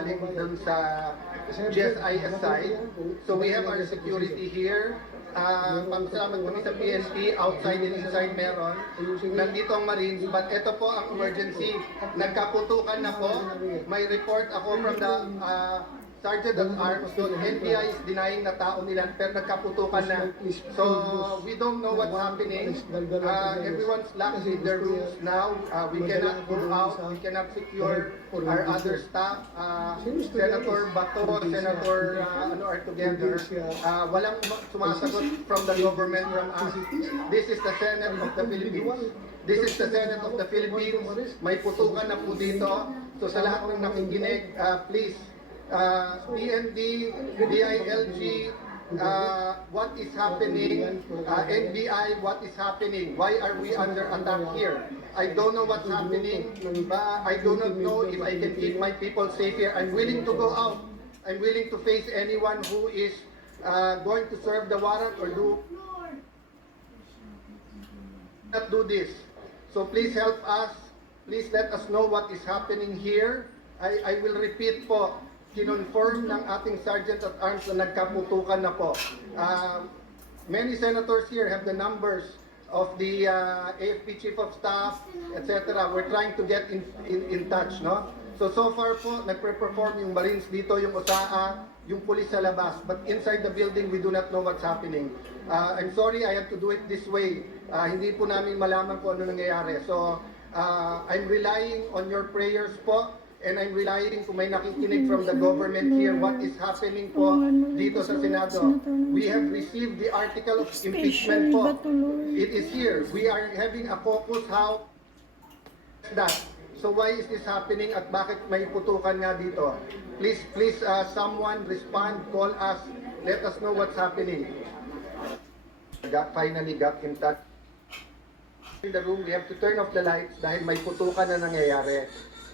galing dun sa GSIS side. So we have our security here. Pagkasalamat kami sa PNP, outside and inside meron. Nandito ang Marines, but ito po ang emergency. Nagkaputukan na po. May report ako from the Sergeant at Arms. So NBI is denying na tao nila, pero nagkaputukan na. So we don't know what's happening. Everyone's locked in their rooms now. We cannot go out. We cannot secure our other staff. Senator Bato, Senator are together. Walang sumasagot from the government, from us. This is the Senate of the Philippines. This is the Senate of the Philippines. May putukan na po dito. So sa lahat ng nakikinig, please, PNP, DILG, what is happening? NBI, what is happening? Why are we under attack here? I don't know what's happening. I do not know if I can keep my people safe here. I'm willing to go out. I'm willing to face anyone who is going to serve the warrant or not do this. So please help us. Please let us know what is happening here. I will repeat po. Kinonfirm ng ating Sergeant at Arms na nagkaputukan na po. Many senators here have the numbers of the AFP Chief of Staff, etc. We're trying to get in touch, no? So far po, nagpe-perform yung Marines dito, yung OSAA, yung police sa labas. But inside the building, we do not know what's happening. I'm sorry, I have to do it this way. Hindi po namin malaman kung ano nangyayari. So, I'm relying on your prayers po. And I'm relying kung may nakikinig from the government here what is happening po dito sa Senado. We have received the article of impeachment po. It is here. We are having a caucus how that. So why is this happening at bakit may putukan nga dito? Please, someone respond, call us, let us know what's happening. Finally got in touch. In the room, we have to turn off the lights dahil may putukan na nangyayari.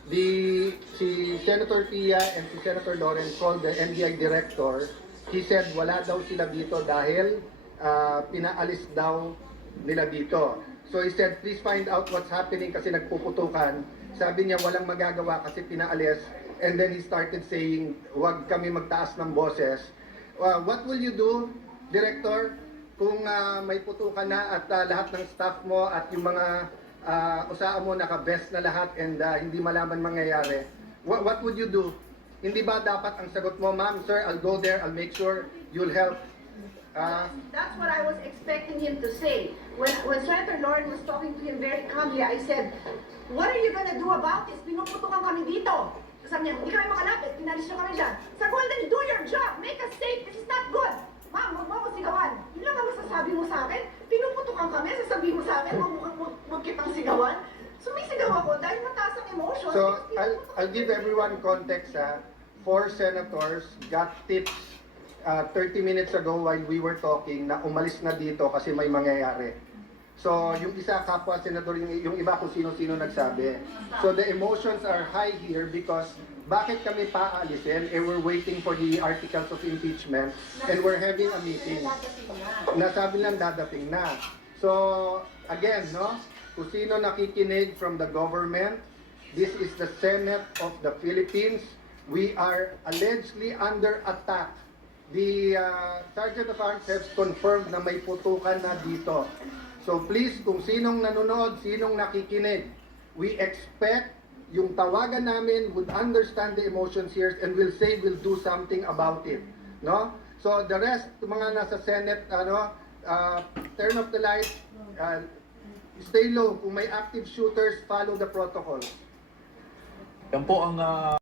Si Senator Pia and si Senator Loren called the NBI director. He said wala daw sila dito dahil pinaalis daw nila dito. So he said, please find out what's happening kasi nagpuputukan. Sabi niya walang magagawa kasi pinaalis. And then he started saying, wag kami magtaas ng boses. What will you do, Director, kung may putukan na at lahat ng staff mo at yung mga usaan mo naka-vest na lahat and hindi malaman mangyayari? What would you do? Hindi ba dapat ang sagot mo, ma'am, sir, I'll go there, I'll make sure you'll help? That's what I was expecting him to say. When Senator Loren was talking to him very calmly, I said, what are you gonna do about this? Pinuputukan kami dito. Sabi niya, hindi kami makalapit, pinalis nyo kami dyan. Sabi ko, well, then do your job, make us safe, this is not good. Ma'am, huwag mo ako sigawan. Yun lang ang masasabi mo sa akin. Pinuputukan kami, sasabihin mo sa akin, huwag kitang sigawan. Sumisigaw ako dahil mataas ang emotion. So, I'll give everyone context. 4 senators got tips 30 minutes ago while we were talking na umalis na dito kasi may mangyayari. So, yung isa kapwa senador, yung iba kung sino-sino nagsabi. So, the emotions are high here because bakit kami paalisin? We're waiting for the articles of impeachment and we're having a meeting. Nasabi lang dadating na. So, again, no? Kung sino nakikinig from the government, this is the Senate of the Philippines. We are allegedly under attack. The Sergeant of Arms has confirmed na may putukan na dito. So please, kung sinong nanonood, sinong nakikinig, we expect yung tawagan namin would understand the emotions here and will say we'll do something about it. No? So the rest, mga nasa Senate, turn off the lights, stay low. Kung may active shooters, follow the protocol. Yan po ang